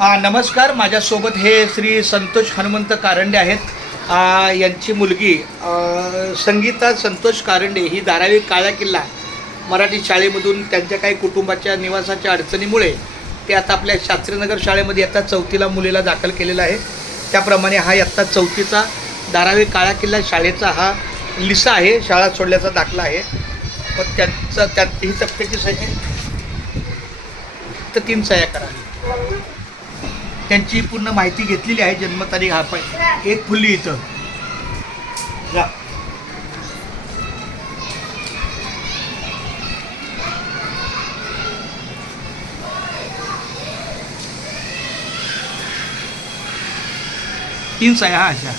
नमस्कार. माझ्यासोबत हे श्री संतोष हनुमंत कारंडे आहेत. यांची मुलगी संगीता संतोष कारंडे ही धारावी काळा किल्ला मराठी शाळेमधून त्यांच्या काही कुटुंबाच्या निवासाच्या अडचणीमुळे ते आता आपल्या शास्त्रीनगर शाळेमध्ये आता 4थीला मुलीला दाखल केलेला आहे. त्याप्रमाणे हा इयत्ता 4थीचा धारावी काळा किल्ला शाळेचा हा लिसा आहे, शाळा सोडल्याचा दाखला आहे. पण त्यात ही तक्त्याची सही तर 3 सह्या करा. त्यांची पूर्ण माहिती घेतलेली आहे. जन्मतारीख हा पण एक फुल्ली इथं जा. तीन सह्या अशा.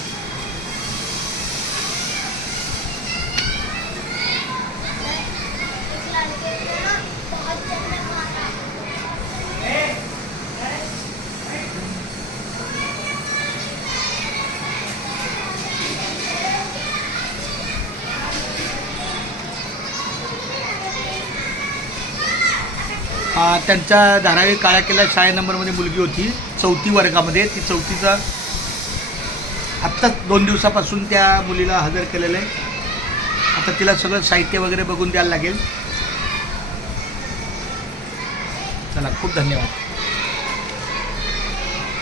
त्यांच्या धारावी काळा किल्ला शाळे नंबरमध्ये मुलगी होती 4थी वर्गामध्ये. ती 4थीचा आत्ताच 2 दिवसापासून त्या मुलीला हजर केलेलं आहे. आता तिला सगळं साहित्य वगैरे बघून द्यायला लागेल. चला, खूप धन्यवाद.